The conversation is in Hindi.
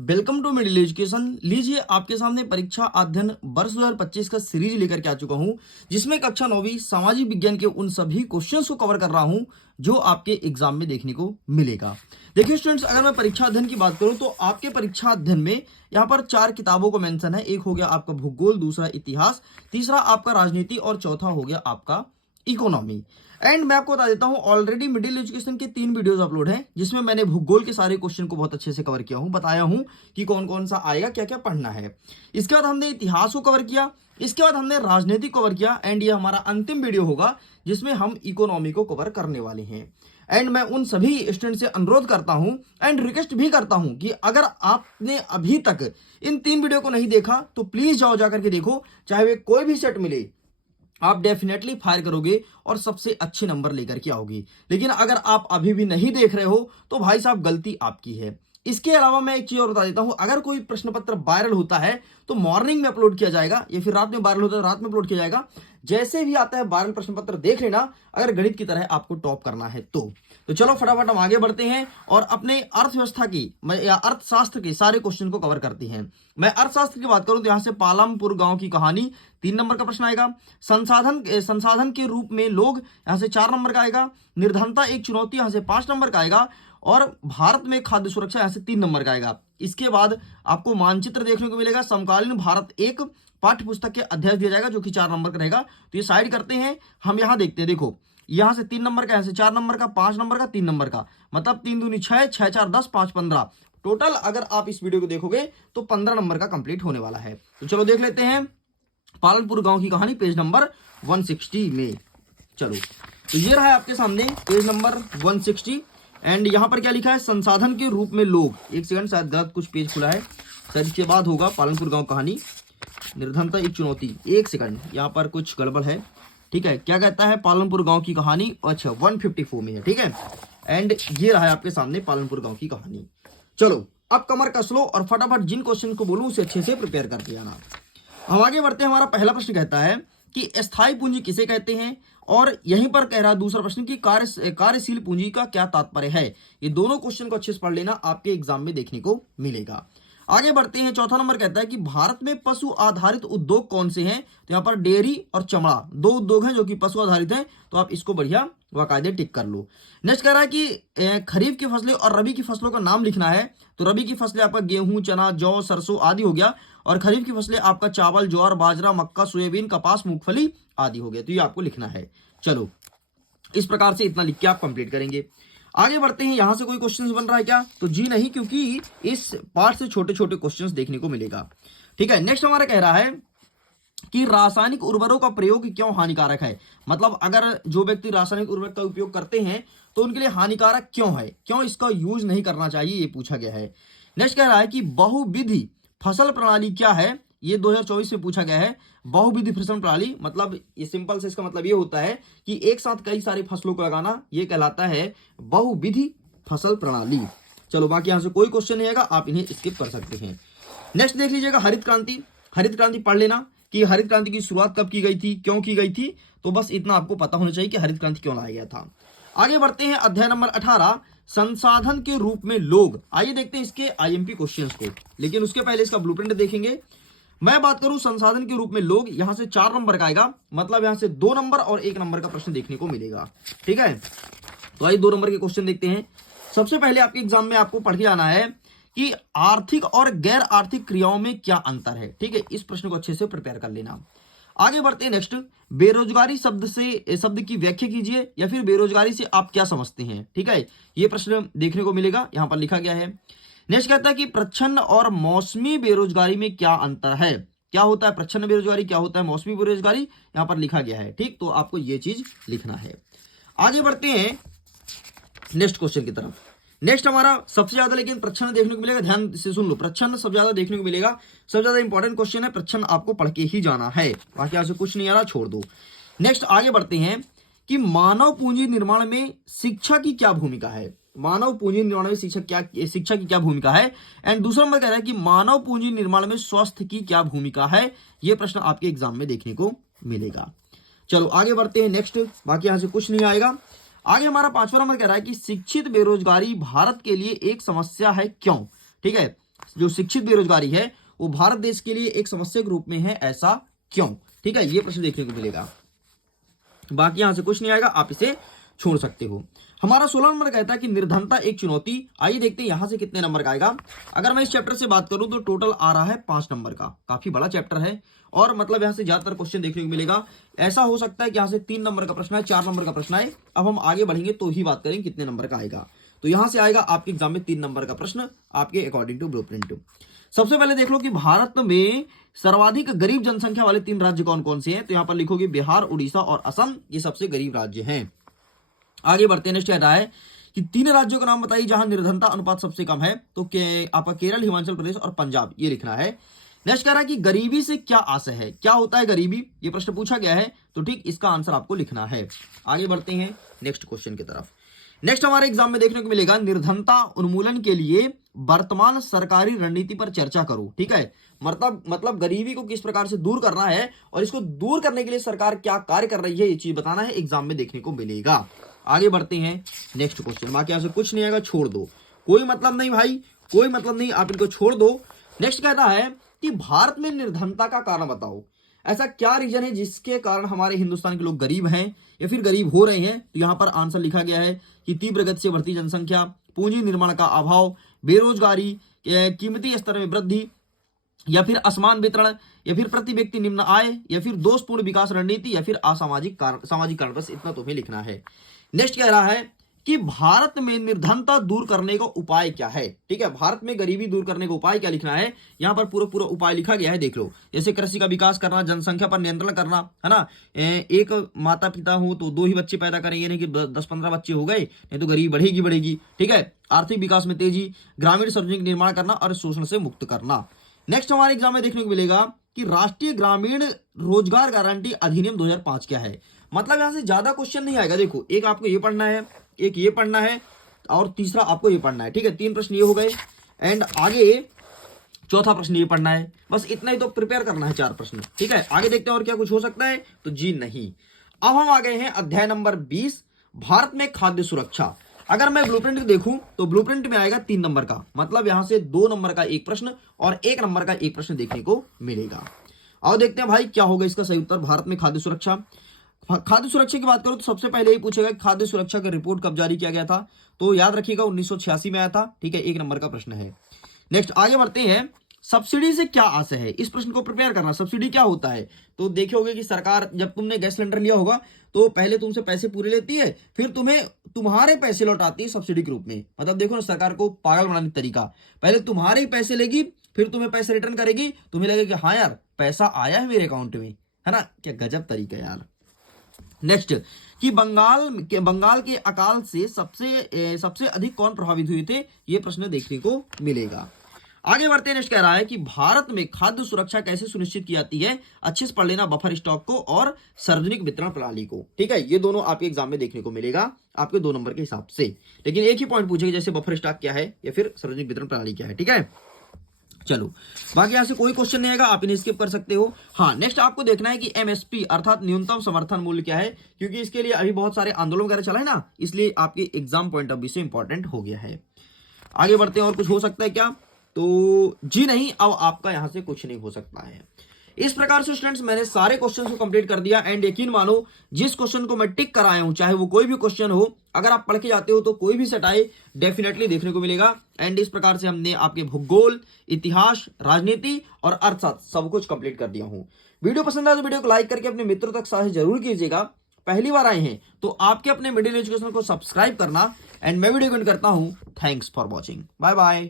Welcome to middle education. लीजिए आपके सामने परीक्षा अध्ययन वर्ष 2025 का सीरीज लेकर के आ चुका हूं, जिसमें कक्षा 9वीं सामाजिक विज्ञान के उन सभी क्वेश्चंस को कवर कर रहा हूं जो आपके एग्जाम में देखने को मिलेगा। देखिए स्टूडेंट्स, अगर मैं परीक्षा अध्ययन की बात करूं तो आपके परीक्षा अध्ययन में यहाँ पर 4 किताबों को मेंशन है। एक हो गया आपका भूगोल, दूसरा इतिहास, तीसरा आपका राजनीति और चौथा हो गया आपका इकोनॉमी। एंड मैं आपको बता देता हूं, ऑलरेडी मिडिल एजुकेशन के 3 वीडियोस अपलोड हैं, जिसमें मैंने भूगोल के सारे क्वेश्चन को बहुत अच्छे से कवर किया हूं, बताया हूं कि कौन कौन सा आएगा, क्या क्या पढ़ना है। इसके बाद हमने इतिहास को कवर किया, इसके बाद हमने राजनीति कवर किया, एंड ये हमारा अंतिम वीडियो होगा जिसमें हम इकोनॉमी को कवर करने वाले हैं। एंड मैं उन सभी स्टूडेंट से अनुरोध करता हूं एंड रिक्वेस्ट भी करता हूं कि अगर आपने अभी तक इन 3 वीडियो को नहीं देखा तो प्लीज जाओ जाकर के देखो, चाहे वे कोई भी सेट मिले, आप डेफिनेटली फायर करोगे और सबसे अच्छे नंबर लेकर के आओगे। लेकिन अगर आप अभी भी नहीं देख रहे हो तो भाई साहब गलती आपकी है। इसके अलावा मैं एक चीज और बता देता हूं, अगर कोई प्रश्न पत्र वायरल होता है तो मॉर्निंग में अपलोड किया जाएगा, या फिर रात में वायरल होता है तो रात में अपलोड किया जाएगा। जैसे भी आता है वायरल प्रश्न पत्र देख लेना, अगर गणित की तरह आपको टॉप करना है तो चलो फटाफट हम आगे बढ़ते हैं और अपने अर्थव्यवस्था की या अर्थशास्त्र के सारे क्वेश्चन को कवर करते हैं। मैं अर्थशास्त्र की बात करूं तो यहां से पालमपुर गांव की कहानी 3 नंबर का प्रश्न आएगा। संसाधन के रूप में लोग, यहां से 4 नंबर का आएगा। निर्धनता एक चुनौती, यहां से 5 नंबर का आएगा। और भारत में खाद्य सुरक्षा, यहां से 3 नंबर का आएगा। इसके बाद आपको मानचित्र देखने को मिलेगा। समकालीन भारत एक पाठ्य पुस्तक के अध्याय दिया जाएगा जो कि 4 नंबर का रहेगा। तो ये साइड करते हैं, हम यहां देखते हैं। देखो यहां से 3 नंबर का, यहां से 4 नंबर का, 5 नंबर का, 3 नंबर का, मतलब 3 दूनी 6, 6 4 10, 5 15। टोटल अगर आप इस वीडियो को देखोगे तो 15 नंबर का कंप्लीट होने वाला है। तो चलो देख लेते हैं पालनपुर गांव की कहानी पेज नंबर 160 में। चलो तो ये रहा है आपके सामने पेज नंबर 160। एंड यहां पर क्या लिखा है? संसाधन के रूप में लोग, एक सेकंड, शायद गलत कुछ पेज खुला है, शायद इसके बाद होगा पालनपुर गांव कहानी। निर्धनता एक चुनौती, एक सेकंड, यहाँ पर कुछ गड़बड़ है। ठीक है, क्या कहता है पालनपुर गांव की कहानी? अच्छा 154 में है। ठीक है, एंड ये रहा है आपके सामने पालनपुर गांव की कहानी। चलो अब कमर कस लो और फटाफट जिन क्वेश्चन को बोलूं उसे अच्छे से प्रिपेयर करके आना। हम आगे बढ़ते हैं। हमारा पहला प्रश्न कहता है कि अस्थायी पूंजी किसे कहते हैं, और यहीं पर कह रहा है दूसरा प्रश्न कि कार्यशील पूंजी का क्या तात्पर्य है। ये दोनों क्वेश्चन को अच्छे से पढ़ लेना, आपके एग्जाम में देखने को मिलेगा। आगे बढ़ते हैं। चौथा नंबर कहता है कि भारत में पशु आधारित उद्योग कौन से हैं। तो यहाँ पर डेयरी और चमड़ा 2 उद्योग हैं जो कि पशु आधारित हैं, तो आप इसको बढ़िया बाकायदे टिक कर लो। नेक्स्ट कह रहा है कि खरीफ की फसलें और रबी की फसलों का नाम लिखना है। तो रबी की फसलें आपका गेहूं, चना, जौ, सरसों आदि हो गया, और खरीफ की फसलें आपका चावल, ज्वार, बाजरा, मक्का, सोयाबीन, कपास, मूंगफली आदि हो गया। तो ये आपको लिखना है। चलो इस प्रकार से इतना लिख के आप कंप्लीट करेंगे। आगे बढ़ते हैं। यहां से कोई क्वेश्चंस बन रहा है क्या? तो जी नहीं, क्योंकि इस पार्ट से छोटे छोटे क्वेश्चंस देखने को मिलेगा। ठीक है, नेक्स्ट हमारा कह रहा है कि रासायनिक उर्वरकों का प्रयोग क्यों हानिकारक है। मतलब अगर जो व्यक्ति रासायनिक उर्वरक का उपयोग करते हैं तो उनके लिए हानिकारक क्यों है, क्यों इसका यूज नहीं करना चाहिए, ये पूछा गया है। नेक्स्ट कह रहा है कि बहुविधि फसल प्रणाली क्या है। ये 2024 में पूछा गया है। बहुविधि फसल प्रणाली मतलब ये सिंपल से इसका मतलब ये होता है कि एक साथ कई सारी फसलों को लगाना, ये कहलाता है बहुविधि फसल प्रणाली। चलो बाकी यहां से कोई क्वेश्चन नहीं आएगा, आप इन्हें स्किप कर सकते हैं। नेक्स्ट देख लीजिएगा हरित क्रांति। हरित क्रांति पढ़ लेना कि हरित क्रांति की शुरुआत कब की गई थी, क्यों की गई थी। तो बस इतना आपको पता होना चाहिए कि हरित क्रांति क्यों लाया गया था। आगे बढ़ते हैं। अध्याय नंबर 18 संसाधन के रूप में लोग। आइए देखते हैं इसके आईएमपी क्वेश्चंस को, लेकिन उसके पहले इसका ब्लूप्रिंट देखेंगे। मैं बात करूं संसाधन के रूप में लोग, यहां से 4 नंबर का आएगा, मतलब यहां से 2 नंबर और 1 नंबर का प्रश्न देखने को मिलेगा। ठीक है, तो आइए 2 नंबर के क्वेश्चन देखते हैं। सबसे पहले आपके एग्जाम में आपको पढ़ के आना है कि आर्थिक और गैर आर्थिक क्रियाओं में क्या अंतर है। ठीक है, इस प्रश्न को अच्छे से प्रिपेयर कर लेना। आगे बढ़ते हैं। नेक्स्ट, बेरोजगारी शब्द की व्याख्या कीजिए, या फिर बेरोजगारी से आप क्या समझते हैं। ठीक है, ये प्रश्न देखने को मिलेगा, यहां पर लिखा गया है। नेक्स्ट कहता है कि प्रच्छन्न और मौसमी बेरोजगारी में क्या अंतर है। क्या होता है प्रच्छन्न बेरोजगारी, क्या होता है मौसमी बेरोजगारी, यहां पर लिखा गया है। ठीक, तो आपको ये चीज लिखना है। आगे बढ़ते हैं नेक्स्ट क्वेश्चन की तरफ। नेक्स्ट हमारा सबसे ज्यादा लेकिन प्रच्छन्न देखने को मिलेगा, ध्यान से सुन लो, प्रच्छन्न सबसे ज्यादा देखने को मिलेगा, सबसे ज्यादा इंपॉर्टेंट क्वेश्चन है, प्रच्छन्न आपको पढ़ के ही जाना है, बाकी यहां से कुछ नहीं आ रहा, छोड़ दो। नेक्स्ट आगे बढ़ते हैं कि मानव पूंजी निर्माण में शिक्षा की क्या भूमिका है। मानव पूंजी निर्माण में शिक्षा की क्या भूमिका है। एंड दूसरा नंबर कह रहा है कि मानव पूंजी निर्माण में स्वास्थ्य की क्या भूमिका है। यह प्रश्न आपके एग्जाम में देखने को मिलेगा। चलो आगे बढ़ते हैं। नेक्स्ट बाकी यहां से कुछ नहीं आएगा। आगे हमारा 5वां नंबर कह रहा है कि शिक्षित बेरोजगारी भारत के लिए एक समस्या है, क्यों। ठीक है, जो शिक्षित बेरोजगारी है वो भारत देश के लिए एक समस्या के रूप में है, ऐसा क्यों? ठीक है, ये प्रश्न देखने को मिलेगा। बाकी यहां से कुछ नहीं आएगा, आप इसे छोड़ सकते हो। हमारा 16 नंबर कहता है कि निर्धनता एक चुनौती। आइए देखते हैं यहां से कितने नंबर का आएगा। अगर मैं इस चैप्टर से बात करूं तो टोटल आ रहा है 5 नंबर का। काफी बड़ा चैप्टर है और मतलब यहां से ज्यादातर क्वेश्चन देखने को मिलेगा। ऐसा हो सकता है कि यहां से 3 नंबर का प्रश्न है, 4 नंबर का प्रश्न है। अब हम आगे बढ़ेंगे तो ही बात करेंगे कितने नंबर का आएगा। तो यहां से आएगा आपके एग्जाम में 3 नंबर का प्रश्न आपके अकॉर्डिंग टू ब्लूप्रिंट। सबसे पहले देख लो कि भारत में सर्वाधिक गरीब जनसंख्या वाले 3 राज्य कौन कौन से हैं। तो यहां पर लिखोगे बिहार, उड़ीसा और असम, ये सबसे गरीब राज्य हैं। आगे बढ़ते हैं। नेक्स्ट कहता है कि 3 राज्यों का नाम बताइए जहां निर्धनता अनुपात सबसे कम है। तो आपका केरल, हिमाचल प्रदेश और पंजाब, ये लिखना है। नेक्स्ट कह रहा है कि गरीबी से क्या आशय है, क्या होता है गरीबी, ये प्रश्न पूछा गया है। तो ठीक इसका आंसर आपको लिखना है। आगे बढ़ते हैं नेक्स्ट क्वेश्चन की तरफ। नेक्स्ट हमारे एग्जाम में देखने को मिलेगा निर्धनता उन्मूलन के लिए वर्तमान सरकारी रणनीति पर चर्चा करो। ठीक है, मतलब गरीबी को किस प्रकार से दूर करना है और इसको दूर करने के लिए सरकार क्या कार्य कर रही है, ये चीज बताना है, एग्जाम में देखने को मिलेगा। आगे बढ़ते हैं नेक्स्ट क्वेश्चन। बाकी यहां से कुछ नहीं आएगा, छोड़ दो, कोई मतलब नहीं भाई, कोई मतलब नहीं, आप इनको छोड़ दो। नेक्स्ट कहता है कि भारत में निर्धनता का कारण बताओ। ऐसा क्या रीजन है जिसके कारण हमारे हिंदुस्तान के लोग गरीब हैं या फिर गरीब हो रहे हैं। तो यहां पर आंसर लिखा गया है कि तीव्र गति से बढ़ती जनसंख्या, पूंजी निर्माण का अभाव, बेरोजगारी, कीमती स्तर में वृद्धि, या फिर असमान वितरण, या फिर प्रति व्यक्ति निम्न आय, या फिर दोषपूर्ण विकास रणनीति, या फिर असामाजिक सामाजिक कारण। बस इतना तुम्हें लिखना है। नेक्स्ट कह रहा है कि भारत में निर्धनता दूर करने का उपाय क्या है। ठीक है, भारत में गरीबी दूर करने का उपाय क्या लिखना है। यहां पर पूरा उपाय लिखा गया है, देख लो। जैसे कृषि का विकास करना, जनसंख्या पर नियंत्रण करना, है ना। एक माता पिता हो तो 2 ही बच्चे पैदा करेंगे, नहीं कि 10-15 बच्चे हो गए, नहीं तो गरीबी बढ़ेगी। ठीक है, आर्थिक विकास में तेजी, ग्रामीण सार्वजनिक निर्माण करना और शोषण से मुक्त करना। नेक्स्ट हमारे एग्जाम में देखने को मिलेगा कि राष्ट्रीय ग्रामीण रोजगार गारंटी अधिनियम 2005 क्या है। मतलब यहां से ज्यादा क्वेश्चन नहीं आएगा। देखो, एक आपको ये पढ़ना है, एक ये पढ़ना है और तीसरा आपको ये पढ़ना है। ठीक है, 3 प्रश्न ये हो गए एंड आगे चौथा प्रश्न ये पढ़ना है। बस इतना ही तो प्रिपेयर करना है, 4 प्रश्न। ठीक है, आगे देखते हैं और क्या कुछ हो सकता है। तो जी नहीं। अब हम आ गए हैं अध्याय नंबर 20, भारत में खाद्य सुरक्षा। अगर मैं ब्लूप्रिंट देखूं तो ब्लूप्रिंट में आएगा 3 नंबर का, मतलब यहां से 2 नंबर का एक प्रश्न और 1 नंबर का एक प्रश्न देखने को मिलेगा। आओ देखते हैं भाई क्या होगा इसका सही उत्तर। भारत में खाद्य सुरक्षा, खाद्य सुरक्षा की बात करो तो सबसे पहले ही पूछेगा खाद्य सुरक्षा का रिपोर्ट कब जारी किया गया था। तो याद रखिएगा 1986 में आया था। ठीक है, 1 नंबर का प्रश्न है। नेक्स्ट आगे बढ़ते हैं। सब्सिडी से क्या आशय है, इस प्रश्न को प्रिपेयर करना। सब्सिडी क्या होता है, तो देखोगे कि सरकार जब तुमने गैस सिलेंडर लिया होगा तो पहले तुमसे पैसे पूरे लेती है, फिर तुम्हें तुम्हारे पैसे लौटाती है सब्सिडी के रूप में। मतलब देखो ना, सरकार को पागल बनाने का तरीका। पहले तुम्हारे ही पैसे लेगी, फिर तुम्हें पैसे रिटर्न करेगी, तुम्हें लगेगा कि हाँ यार पैसा आया है मेरे अकाउंट में, है ना। क्या गजब तरीका यार। नेक्स्ट कि बंगाल के अकाल से सबसे अधिक कौन प्रभावित हुए थे, ये प्रश्न देखने को मिलेगा। आगे बढ़ते हैं। नेक्स्ट कह रहा है कि भारत में खाद्य सुरक्षा कैसे सुनिश्चित की जाती है। अच्छे से पढ़ लेना, बफर स्टॉक को और सार्वजनिक वितरण प्रणाली को। ठीक है, ये दोनों आपके एग्जाम में देखने को मिलेगा आपके 2 नंबर के हिसाब से। लेकिन एक ही पॉइंट पूछेगा, जैसे बफर स्टॉक क्या है या फिर सार्वजनिक वितरण प्रणाली क्या है। ठीक है, चलो बाकी यहां से कोई क्वेश्चन नहीं आएगा, आप इन्हें स्किप कर सकते हो। हाँ, नेक्स्ट आपको देखना है कि एमएसपी अर्थात न्यूनतम समर्थन मूल्य क्या है, क्योंकि इसके लिए अभी बहुत सारे आंदोलन वगैरह चला है ना, इसलिए आपके एग्जाम पॉइंट ऑफ व्यू से इंपॉर्टेंट हो गया है। आगे बढ़ते हैं। और कुछ हो सकता है क्या, तो जी नहीं, अब आपका यहां से कुछ नहीं हो सकता है। इस प्रकार से स्टूडेंट्स मैंने सारे क्वेश्चन को कंप्लीट कर दिया एंड यकीन मानो जिस क्वेश्चन को मैं टिक कराया हूं, चाहे वो कोई भी क्वेश्चन हो, अगर आप पढ़ के जाते हो तो कोई भी सटाई डेफिनेटली देखने को मिलेगा। एंड इस प्रकार से हमने आपके भूगोल, इतिहास, राजनीति और अर्थशास्त्र सब कुछ कंप्लीट कर दिया हूं। वीडियो पसंद आए तो वीडियो को लाइक करके अपने मित्रों तक साझा जरूर कीजिएगा। पहली बार आए हैं तो आपके अपने मिडिल एजुकेशन को सब्सक्राइब करना एंड मैं वीडियो को एंड करता हूं। Thanks for watching, bye bye.